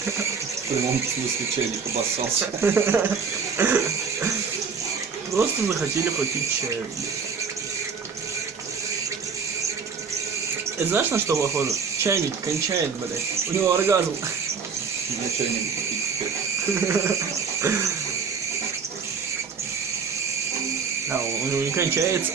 В прямом смысле чайник обоссался. Просто захотели попить чаю. Это знаешь, на что похоже? Чайник кончает, блядь. У него оргазм. Я чайник попить теперь. Да, у него не кончается.